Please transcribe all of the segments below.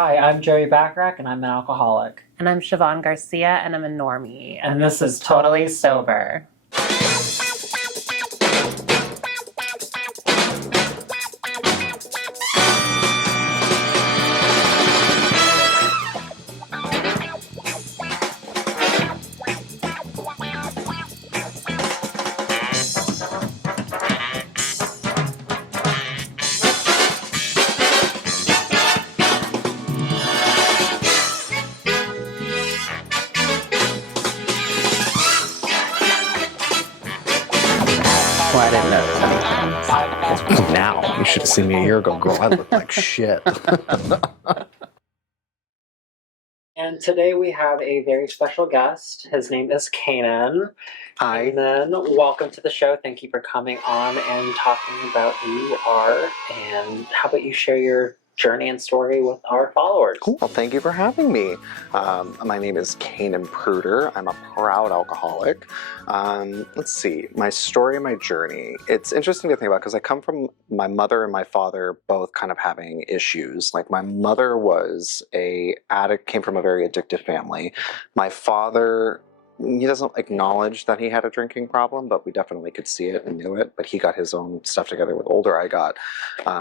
Hi, I'm Joey Bachrach, and I'm an alcoholic. And I'm Siobhan Garcia, and I'm a normie. And this is Totally Sober. Well, I didn't know. Now, you should have seen me a year ago, girl. I look like shit. And today we have a very special guest. His name is Kanin. Hi. And then welcome to the show. Thank you for coming on and talking about who you are. And how about you share your journey and story with our followers? Cool. Well, thank you for having me. My name is Kanin Pruter. I'm a proud alcoholic. Let's see, my story and my journey. It's interesting to think about because I come from my mother and my father both kind of having issues. Like my mother was a addict, came from a very addictive family. My father, he doesn't acknowledge that he had a drinking problem, but we definitely could see it and knew it. But he got his own stuff together with older I got.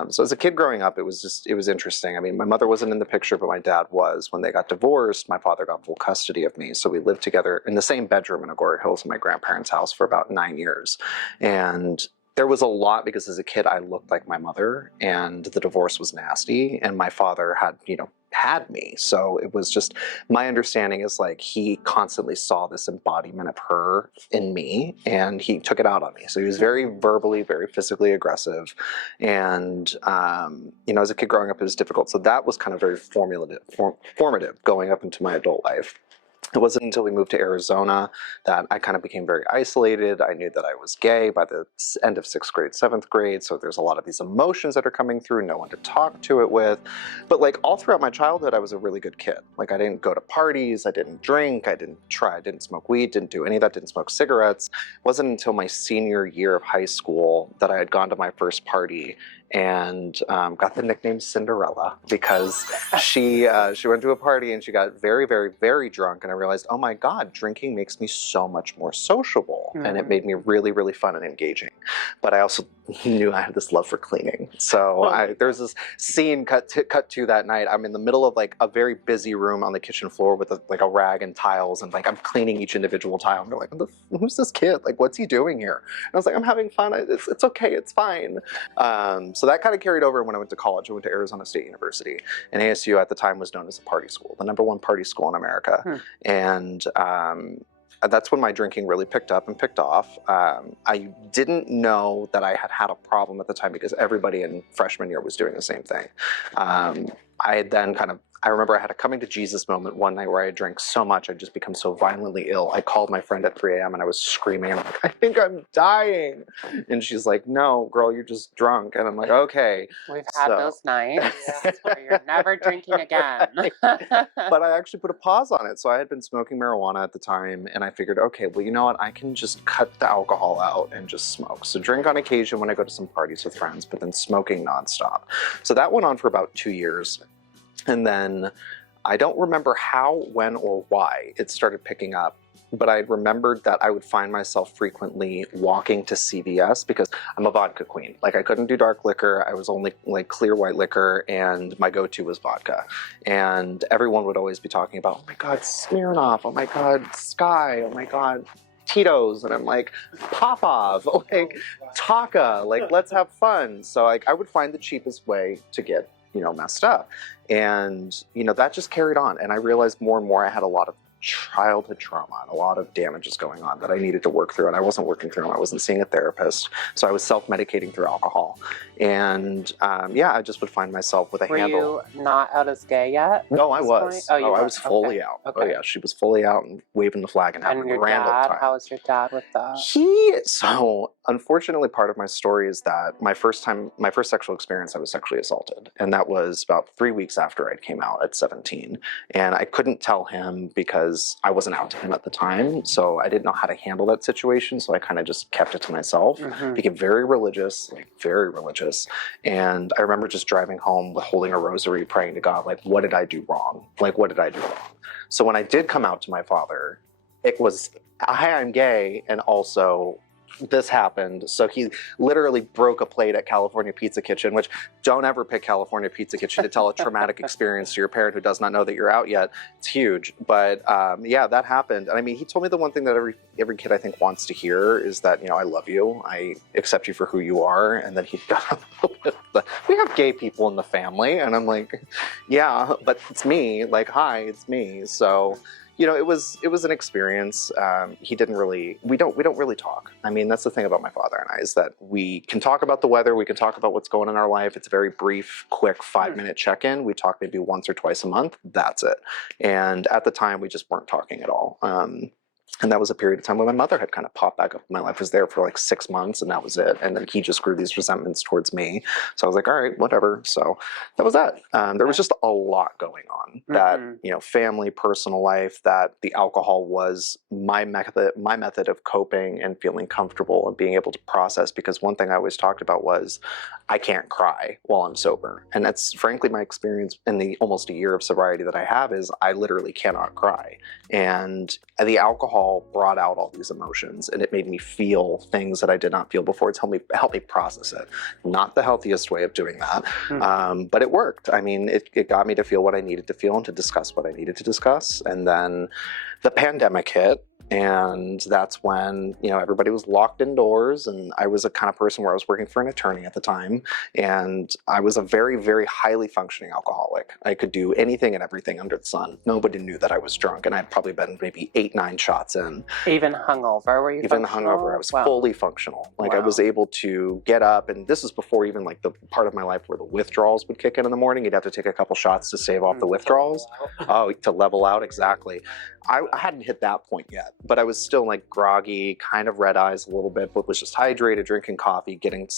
So as a kid growing up, it was interesting. I mean, my mother wasn't in the picture, but my dad was. When they got divorced, my father got full custody of me. So we lived together in the same bedroom in Agoura Hills in my grandparents' house for about 9 years. And there was a lot because as a kid, I looked like my mother and the divorce was nasty and my father had me. So it was just, my understanding is like he constantly saw this embodiment of her in me and he took it out on me. So he was very verbally, very physically aggressive. And, as a kid growing up, it was difficult. So that was kind of very formative going up into my adult life. It wasn't until we moved to Arizona that I kind of became very isolated. I knew that I was gay by the end of 6th grade, 7th grade. So there's a lot of these emotions that are coming through, no one to talk to it with. But like all throughout my childhood, I was a really good kid. Like I didn't go to parties, I didn't drink, I didn't smoke weed, didn't do any of that, didn't smoke cigarettes. It wasn't until my senior year of high school that I had gone to my first party and got the nickname Cinderella because she went to a party and she got very, very, very drunk, and I realized, oh my God, drinking makes me so much more sociable, and it made me really, really fun and engaging. But I also knew I had this love for cleaning, so there's this scene cut to that night. I'm in the middle of like a very busy room on the kitchen floor with a rag and tiles, and like I'm cleaning each individual tile. And they're like, who's this kid? Like, what's he doing here? And I was like, I'm having fun. It's okay. It's fine. So that kind of carried over when I went to college. I went to Arizona State University, and ASU at the time was known as a party school, the #1 party school in America. And that's when my drinking really picked up and picked off. I didn't know that I had a problem at the time because everybody in freshman year was doing the same thing. I remember I had a coming to Jesus moment one night where I drank so much I'd just become so violently ill. I called my friend at 3 a.m. and I was screaming. I'm like, I think I'm dying. And she's like, no, girl, you're just drunk. And I'm like, okay. We've had those nights where you're never drinking again. But I actually put a pause on it. So I had been smoking marijuana at the time, and I figured, okay, well, you know what? I can just cut the alcohol out and just smoke. So drink on occasion when I go to some parties with friends, but then smoking nonstop. So that went on for about 2 years. And then I don't remember how, when, or why it started picking up, but I remembered that I would find myself frequently walking to CVS because I'm a vodka queen. Like I couldn't do dark liquor. I was only like clear white liquor, and my go-to was vodka. And everyone would always be talking about, oh my God, Smirnoff, oh my God, Sky, oh my God, Tito's. And I'm like, Popov, like Taka, like let's have fun. So I would find the cheapest way to get messed up. And, that just carried on. And I realized more and more I had a lot of childhood trauma and a lot of damages going on that I needed to work through, and I wasn't working through them. I wasn't seeing a therapist, so I was self-medicating through alcohol. And I just would find myself with a handle. Were you not out as gay yet? No, I was. Oh, I was fully out. Okay. Oh yeah, she was fully out and waving the flag and having a grand old time. How was your dad with that? unfortunately, part of my story is that my first sexual experience, I was sexually assaulted. And that was about 3 weeks after I came out at 17. And I couldn't tell him because I wasn't out to him at the time. So I didn't know how to handle that situation. So I kind of just kept it to myself. Became very religious, like very religious. And I remember just driving home with holding a rosary, praying to God, like, what did I do wrong? Like, what did I do wrong? So when I did come out to my father, it was, hi, I'm gay, and also this happened. So he literally broke a plate at California Pizza Kitchen, which don't ever pick California Pizza Kitchen to tell a traumatic experience to your parent who does not know that you're out yet. It's huge. But yeah, that happened. And I mean, he told me the one thing that every kid I think wants to hear is that, you know, I love you. I accept you for who you are. And then he got up with the, we have gay people in the family. And I'm like, yeah, but it's me. Like, hi, it's me. So, you know, it was an experience. He didn't really, we don't really talk. I mean, that's the thing about my father and I, is that we can talk about the weather, we can talk about what's going on in our life. It's a very brief, quick 5-minute check-in. We talk maybe once or twice a month. That's it. And at the time, we just weren't talking at all. And that was a period of time when my mother had kind of popped back up in my life. I was there for like 6 months and that was it. And then he just grew these resentments towards me. So I was like, all right, whatever. So that was that. There was just a lot going on that, you know, family, personal life, that the alcohol was my method of coping and feeling comfortable and being able to process. Because one thing I always talked about was I can't cry while I'm sober. And that's frankly my experience in the almost a year of sobriety that I have, is I literally cannot cry. And the alcohol brought out all these emotions, and it made me feel things that I did not feel before. It's helped me process it. Not the healthiest way of doing that, but it worked. I mean, it got me to feel what I needed to feel and to discuss what I needed to discuss. And then the pandemic hit, and that's when, you know, everybody was locked indoors, and I was a kind of person where I was working for an attorney at the time, and I was a very, very highly functioning alcoholic. I could do anything and everything under the sun. Nobody knew that I was drunk, and I'd probably been maybe 8-9 shots in. Even hungover, were you Even functional? hungover, I was fully functional. Like I was able to get up, and this is before even like the part of my life where the withdrawals would kick in the morning. You'd have to take a couple shots to save off the withdrawals. Oh, to level out, exactly. I hadn't hit that point yet, but I was still like groggy, kind of red eyes a little bit, but was just hydrated, drinking coffee, keeping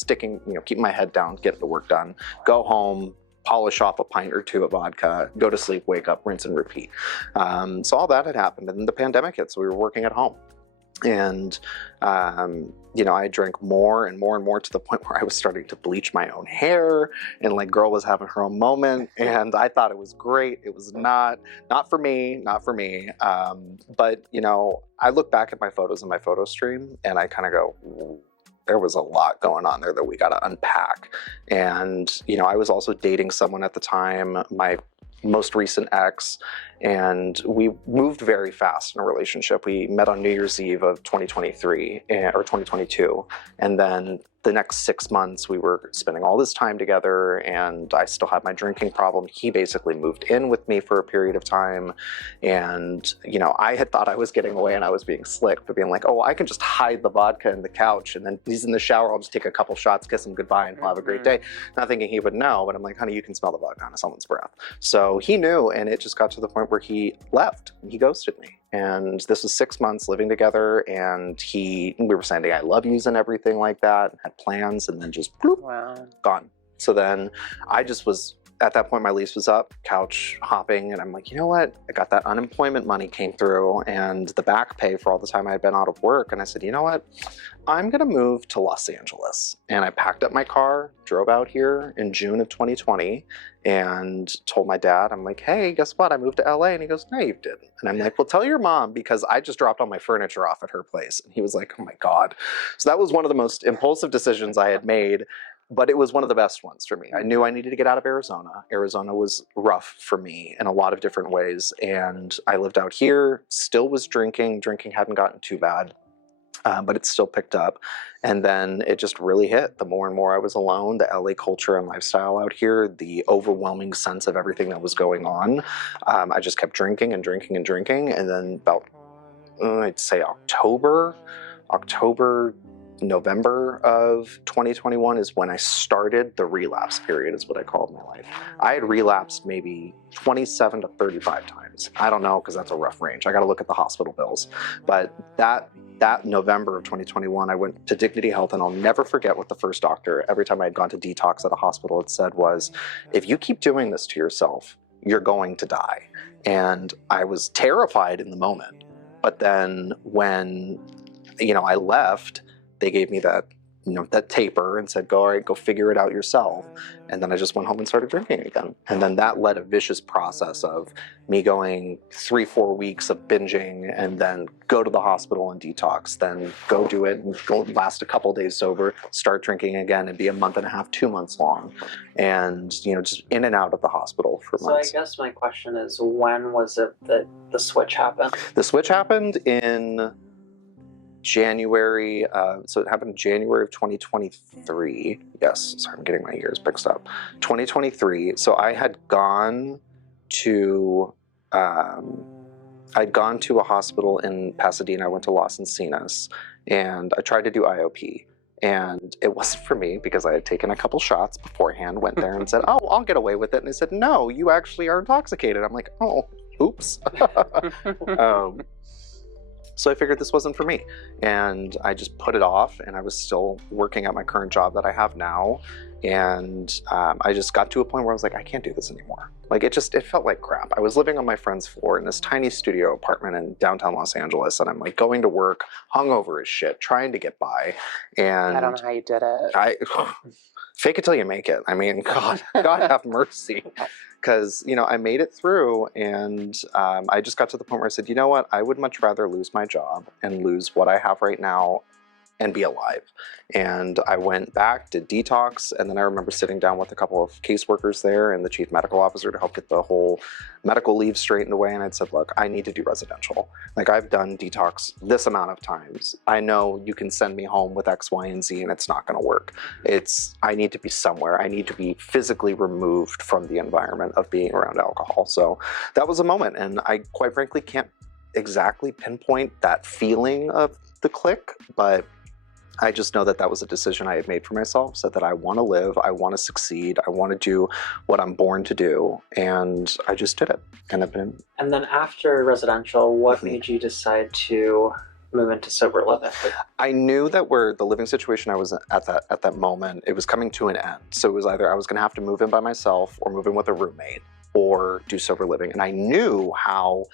my head down, getting the work done, go home, polish off a pint or two of vodka, go to sleep, wake up, rinse and repeat. So all that had happened, and then the pandemic hit, so we were working at home. And, you know, I drank more and more and more to the point where I was starting to bleach my own hair, and like girl was having her own moment, and I thought it was great. It was not for me. But, you know, I look back at my photos in my photo stream and I kind of go, there was a lot going on there that we got to unpack. And, you know, I was also dating someone at the time, my most recent ex, and we moved very fast in a relationship. We met on New Year's Eve of 2023 or 2022, and then the next 6 months we were spending all this time together, and I still had my drinking problem. He basically moved in with me for a period of time, and you know, I had thought I was getting away and I was being slick, but being like, oh, I can just hide the vodka in the couch, and then he's in the shower, I'll just take a couple shots, kiss him goodbye, and he'll have a great day. Not thinking he would know, but I'm like, honey, you can smell the vodka on someone's breath. So he knew, and it just got to the point where he left. He ghosted me. And this was 6 months living together, and we were sending I love yous and everything like that, had plans, and then just bloop, gone. So then I just was, at that point my lease was up, couch hopping, and I'm like, you know what? I got that unemployment money came through and the back pay for all the time I had been out of work, and I said, you know what? I'm gonna move to Los Angeles. And I packed up my car, drove out here in June of 2020, and told my dad, I'm like, hey, guess what? I moved to LA. And he goes, no, you didn't. And I'm like, well, tell your mom, because I just dropped all my furniture off at her place. And he was like, oh my God. So that was one of the most impulsive decisions I had made, but it was one of the best ones for me. I knew I needed to get out of Arizona. Arizona was rough for me in a lot of different ways. And I lived out here, still was drinking. Drinking hadn't gotten too bad. But it still picked up. And then it just really hit. The more and more I was alone, the LA culture and lifestyle out here, the overwhelming sense of everything that was going on, I just kept drinking and drinking and drinking. And then about, I'd say October, November of 2021 is when I started the relapse period, is what I called my life. I had relapsed maybe 27 to 35 times I don't know, because that's a rough range. I got to look at the hospital bills. But that November of 2021, I went to Dignity Health, and I'll never forget what the first doctor, every time I had gone to detox at a hospital, had said was, if you keep doing this to yourself, you're going to die. And I was terrified in the moment. But then when, I left, they gave me that, that taper and said, all right, go figure it out yourself. And then I just went home and started drinking again. And then that led a vicious process of me going 3-4 weeks of binging, and then go to the hospital and detox, then go do it and go last a couple days sober, start drinking again, and be a month and a half, 2 months long. And, just in and out of the hospital for months. So I guess my question is, when was it that the switch happened? The switch happened in January, so it happened in January of 2023. Yes, sorry, I'm getting my years mixed up. 2023. So I had gone to, I'd gone to a hospital in Pasadena. I went to Los Encinas, and I tried to do IOP. And it wasn't for me, because I had taken a couple shots beforehand, went there and said, oh, I'll get away with it. And they said, no, you actually are intoxicated. I'm like, oh, oops. So I figured this wasn't for me, and I just put it off, and I was still working at my current job that I have now, and I just got to a point where I was like, I can't do this anymore. Like, it felt like crap. I was living on my friend's floor in this tiny studio apartment in downtown Los Angeles, and I'm like going to work, hungover as shit, trying to get by, and I don't know how you did it. Fake it till you make it. I mean, God have mercy. Because, I made it through, and I just got to the point where I said, you know what, I would much rather lose my job and lose what I have right now and be alive. And I went back, did detox, and then I remember sitting down with a couple of caseworkers there and the chief medical officer to help get the whole medical leave straightened away. And I'd said, look, I need to do residential. Like, I've done detox this amount of times. I know you can send me home with X, Y, and Z, and it's not gonna work. I need to be somewhere. I need to be physically removed from the environment of being around alcohol. So that was a moment, and I quite frankly can't exactly pinpoint that feeling of the click, but I just know that that was a decision I had made for myself, said that I want to live, I want to succeed, I want to do what I'm born to do, and I just did it. And then after residential, what made you decide to move into sober living? I knew that the living situation I was at that moment, it was coming to an end. So it was either I was going to have to move in by myself, or move in with a roommate, or do sober living. And I knew how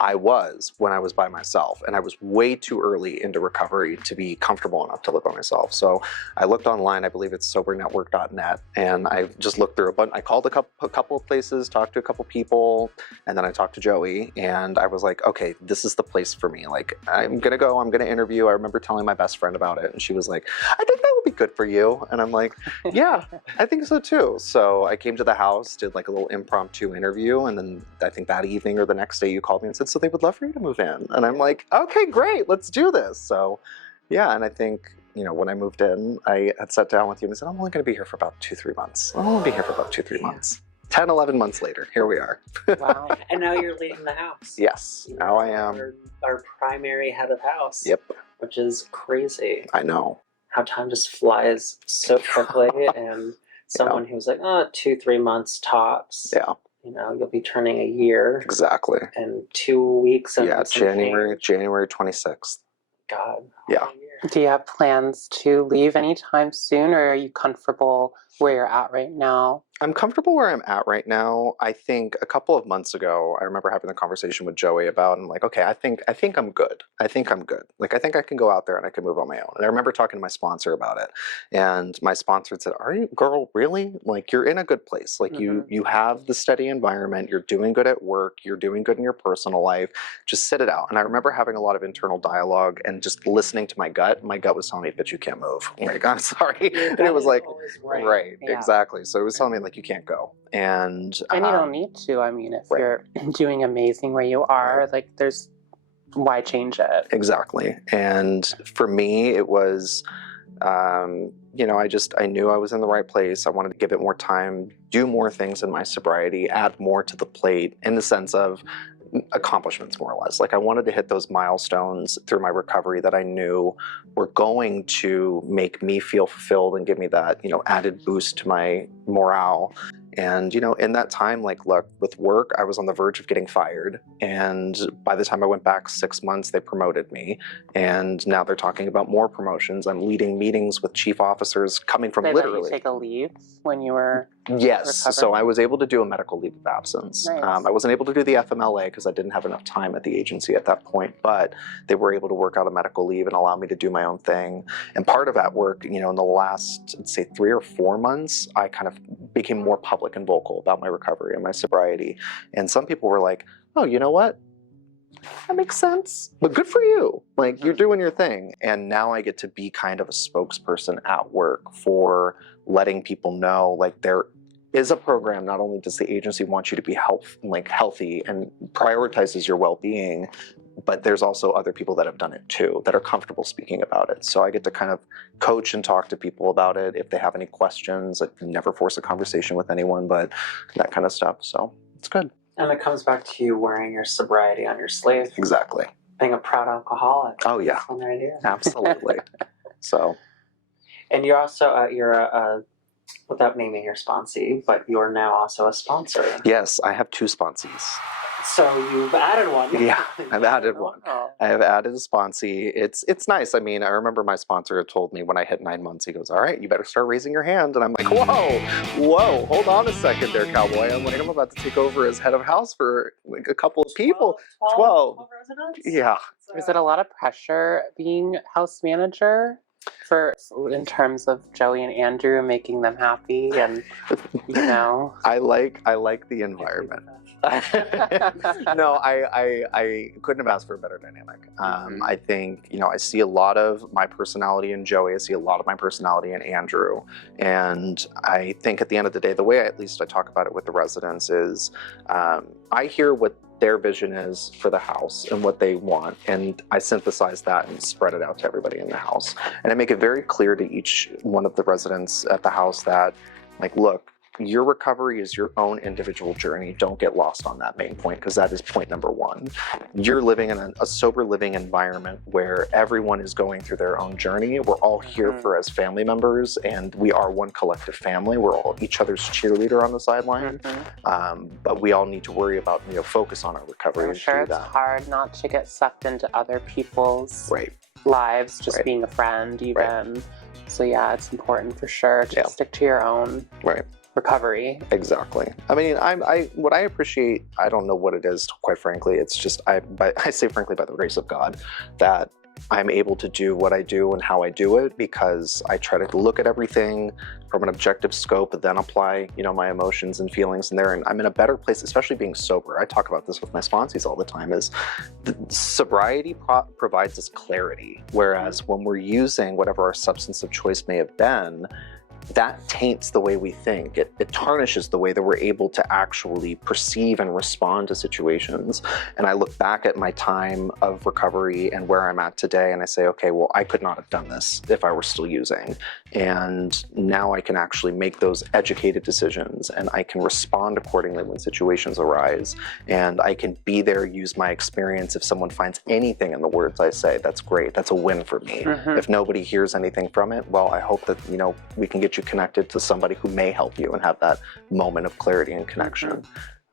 I was when I was by myself, and I was way too early into recovery to be comfortable enough to live by myself. So I looked online, I believe it's sobernetwork.net, and I just looked through a bunch. I called a couple of places, talked to a couple people, and then I talked to Joey, and I was like, okay, this is the place for me. Like, I'm gonna go, I'm gonna interview. I remember telling my best friend about it, and she was like, I think that would be good for you. And I'm like, yeah, I think so too. So I came to the house, did like a little impromptu interview, and then I think that evening or the next day you called me and said, so they would love for you to move in. And I'm like, okay, great, let's do this. So yeah, and I think, when I moved in, I had sat down with you and I said, I'm only going to be here for about 2-3 months. I'm only be here for about 2-3 months. 10, 11 months later, here we are. Wow. And now you're leading the house. Yes, now I am. Our primary head of house. Yep. Which is crazy. I know. How time just flies so quickly. And someone who's like, 2-3 months tops. Yeah. You'll be turning a year. Exactly. And 2 weeks. Yeah, January 26th. God. Yeah. Do you have plans to leave anytime soon, or are you comfortable where you're at right now? I'm comfortable where I'm at right now. I think a couple of months ago, I remember having the conversation with Joey about, I'm like, okay, I think I'm good. I think I'm good. Like, I think I can go out there and I can move on my own. And I remember talking to my sponsor about it. And my sponsor said, are you, girl, really? Like, you're in a good place. Like, you have the steady environment. You're doing good at work. You're doing good in your personal life. Just sit it out. And I remember having a lot of internal dialogue and just listening to my gut. My gut was telling me, but you can't move. I'm like, I'm sorry. And it was like, right, exactly. So it was telling me, like, you can't go. And you don't need to. I mean, if you're doing amazing where you are, like, why change it? Exactly. And for me, it was, I knew I was in the right place. I wanted to give it more time, do more things in my sobriety, add more to the plate in the sense of accomplishments, more or less. Like, I wanted to hit those milestones through my recovery that I knew were going to make me feel fulfilled and give me that, added boost to my morale. And, in that time, like, look, with work, I was on the verge of getting fired. And by the time I went back 6 months, they promoted me. And now they're talking about more promotions. I'm leading meetings with chief officers coming from They let you literally. take a leave when you were Yes, so recovering? I was able to do a medical leave of absence. Nice. I wasn't able to do the FMLA because I didn't have enough time at the agency at that point, but they were able to work out a medical leave and allow me to do my own thing. And part of that work, in the last, let's say, 3 or 4 months, I kind of became more public and vocal about my recovery and my sobriety. And some people were like, oh, you know what? That makes sense, but good for you. Like, you're doing your thing. And now I get to be kind of a spokesperson at work for letting people know, like, there is a program. Not only does the agency want you to be healthy and prioritizes your well-being, but there's also other people that have done it too, that are comfortable speaking about it. So I get to kind of coach and talk to people about it. If they have any questions, I never force a conversation with anyone, but that kind of stuff. So it's good. And it comes back to you wearing your sobriety on your sleeve. Exactly. Being a proud alcoholic. Oh, yeah. That's an idea. Absolutely. So. And you're also, without naming your sponsee, but you're now also a sponsor. Yes, I have 2 sponsees. So you've added one. Yeah, I've added one. Oh. I have added a sponsee. It's nice. I mean, I remember my sponsor told me when I hit 9 months, he goes, all right, you better start raising your hand. And I'm like, whoa, hold on a second there, cowboy. I'm like, I'm about to take over as head of house for like a couple of people. 12 residents? Yeah. Is it a lot of pressure being house manager in terms of Joey and Andrew, making them happy and I like the environment. No, I couldn't have asked for a better dynamic. I think, I see a lot of my personality in Joey. I see a lot of my personality in Andrew. And I think at the end of the day, the way at least I talk about it with the residents is I hear what their vision is for the house and what they want, and I synthesize that and spread it out to everybody in the house. And I make it very clear to each one of the residents at the house that, like, look, your recovery is your own individual journey. Don't get lost on that main point, because that is point number 1. You're living in a sober living environment where everyone is going through their own journey. We're all here for as family members, and we are one collective family. We're all each other's cheerleader on the sideline. But we all need to worry about, focus on our recovery. I'm sure it's hard not to get sucked into other people's lives, just being a friend even. So yeah, it's important for sure to stick to your own recovery. Exactly. I mean, what I appreciate, I don't know what it is, quite frankly. It's just, I say frankly, by the grace of God, that I'm able to do what I do and how I do it, because I try to look at everything from an objective scope, then apply, my emotions and feelings in there. And I'm in a better place, especially being sober. I talk about this with my sponsees all the time, is the sobriety provides us clarity. Whereas when we're using whatever our substance of choice may have been, that taints the way we think. It tarnishes the way that we're able to actually perceive and respond to situations. And I look back at my time of recovery and where I'm at today, and I say, okay, well, I could not have done this if I were still using. And now I can actually make those educated decisions, and I can respond accordingly when situations arise. And I can be there, use my experience. If someone finds anything in the words I say, that's great. That's a win for me. If nobody hears anything from it, well, I hope that, we can get you connected to somebody who may help you and have that moment of clarity and connection.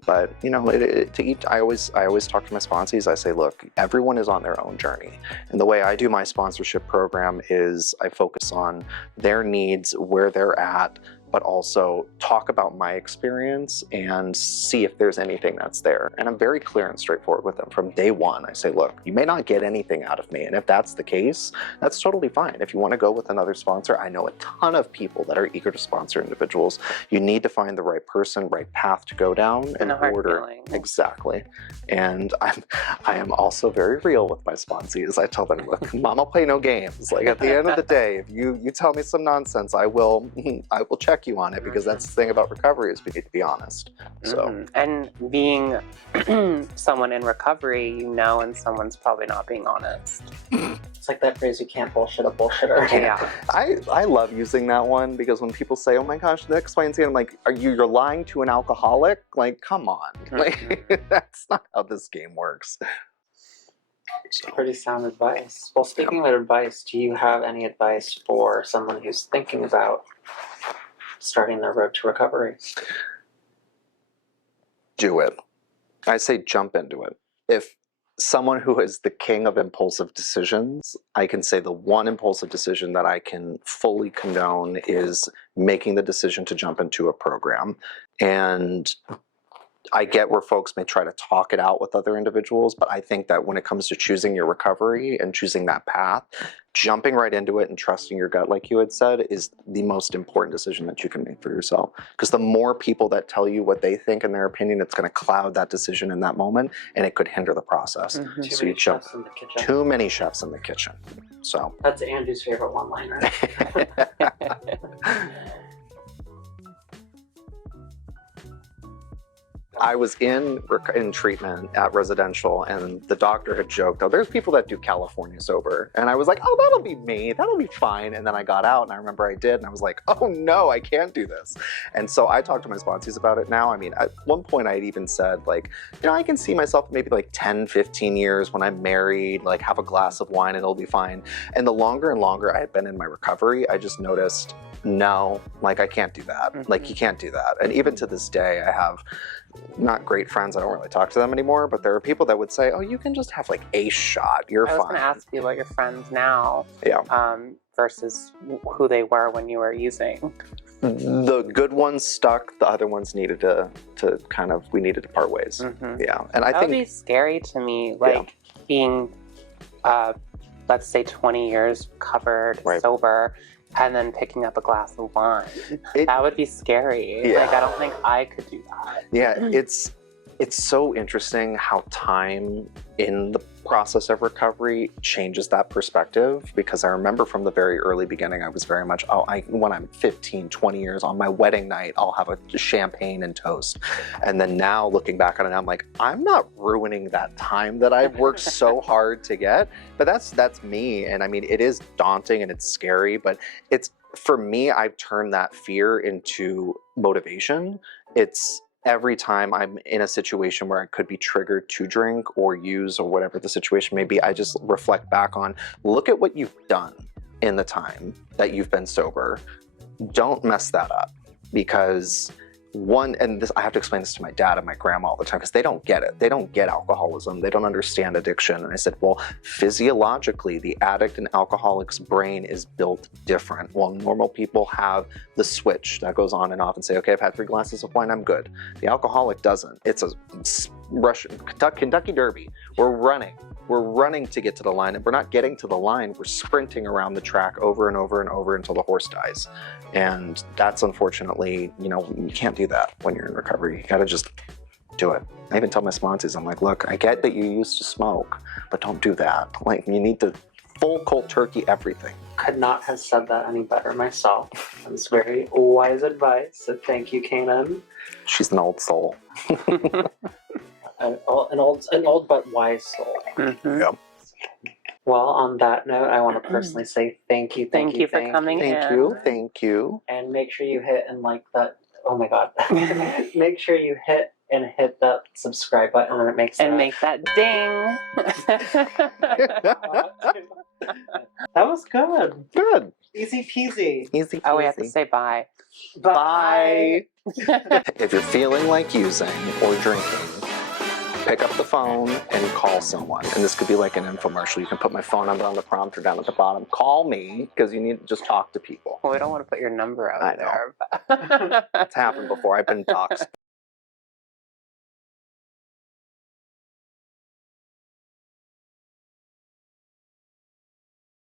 But I always talk to my sponsees. I say, look, everyone is on their own journey, and the way I do my sponsorship program is I focus on their needs, where they're at, but also talk about my experience and see if there's anything that's there. And I'm very clear and straightforward with them from day one. I say, look, you may not get anything out of me, and if that's the case, that's totally fine. If you want to go with another sponsor, I know a ton of people that are eager to sponsor individuals. You need to find the right person, right path to go down in order. Exactly. And I am also very real with my sponsees. I tell them, look, mama play no games. Like, at the end of the day, if you tell me some nonsense, I will check you on it, because that's the thing about recovery, is we need to be honest. So and being someone in recovery, and someone's probably not being honest. It's like that phrase, you can't bullshit a bullshitter. Yeah. I love using that one, because when people say, oh my gosh, the X, Y, and Z, I'm like, you're lying to an alcoholic? Like, come on. Like, that's not how this game works. So. Pretty sound advice. Well, speaking of advice, do you have any advice for someone who's thinking about starting their road to recovery? do it. I say jump into it. If someone who is the king of impulsive decisions, I can say the one impulsive decision that I can fully condone is making the decision to jump into a program. And I get where folks may try to talk it out with other individuals, but I think that when it comes to choosing your recovery and choosing that path, jumping right into it and trusting your gut, like you had said, is the most important decision that you can make for yourself. Because the more people that tell you what they think and their opinion, it's going to cloud that decision in that moment, and it could hinder the process. Too So many you jump. chefs in the kitchen. Too many chefs in the kitchen. So That's Andrew's favorite one-liner. I was in treatment at residential, and the doctor had joked, oh, there's people that do California sober. And I was like, oh, that'll be me. That'll be fine. And then I got out, and I remember I did, and I was like, oh, no, I can't do this. And so I talked to my sponsees about it now. I mean, at one point, I had even said, like, you know, I can see myself maybe like 10, 15 years when I'm married, like have a glass of wine, and it'll be fine. And the longer and longer I had been in my recovery, I just noticed, no, like, I can't do that. Like, you can't do that. And even to this day, I have not great friends. I don't really talk to them anymore, but there are people that would say, oh, you can just have like a shot. You're fine. I was going to ask you about your friends now. Yeah. Versus who they were when you were using. The good ones stuck. The other ones needed to kind of, we needed to part ways. Yeah. And I think that would be scary to me, like being, let's say 20 years recovered, sober, and then picking up a glass of wine. That would be scary. Yeah. Like, I don't think I could do that. Yeah, it's so interesting how time in the process of recovery changes that perspective, because I remember from the very early beginning, I was very much, when I'm 15, 20 years, on my wedding night, I'll have a champagne and toast. And then now looking back on it, I'm like, I'm not ruining that time that I've worked so hard to get. But that's me. And I mean, it is daunting and it's scary, but it's, for me, I've turned that fear into motivation. It's every time I'm in a situation where I could be triggered to drink or use or whatever the situation may be, I just reflect back on, look at what you've done in the time that you've been sober. Don't mess that up, because I have to explain this to my dad and my grandma all the time, because they don't get it. They don't get alcoholism. They don't understand addiction. And I said, well, physiologically, the addict and alcoholic's brain is built different. While normal people have the switch that goes on and off and say, okay, I've had 3 glasses of wine, I'm good. The alcoholic doesn't. It's a Russian Kentucky Derby. We're running to get to the line, and we're not getting to the line. We're sprinting around the track over and over and over until the horse dies. And that's, unfortunately, you can't do that when you're in recovery. You gotta just do it. I even tell my sponsors, I'm like, look, I get that you used to smoke, but don't do that. Like, you need to full cold turkey everything. Could not have said that any better myself. That's very wise advice. So thank you, Kanin. She's an old soul. An old but wise soul. Yeah. Well, on that note, I want to personally say thank you. Thank you for coming in. Thank you. And make sure you hit and like that. Oh my God. Make sure you hit that subscribe button, and it makes make that ding. That was good. Good. Easy peasy. Easy peasy. Oh, we have to say bye. Bye. If you're feeling like using or drinking, pick up the phone and call someone. And this could be like an infomercial. You can put my phone number on the prompter down at the bottom. Call me, because you need to just talk to people. Well, we don't want to put your number out I know. there. It's happened before. I've been doxxed.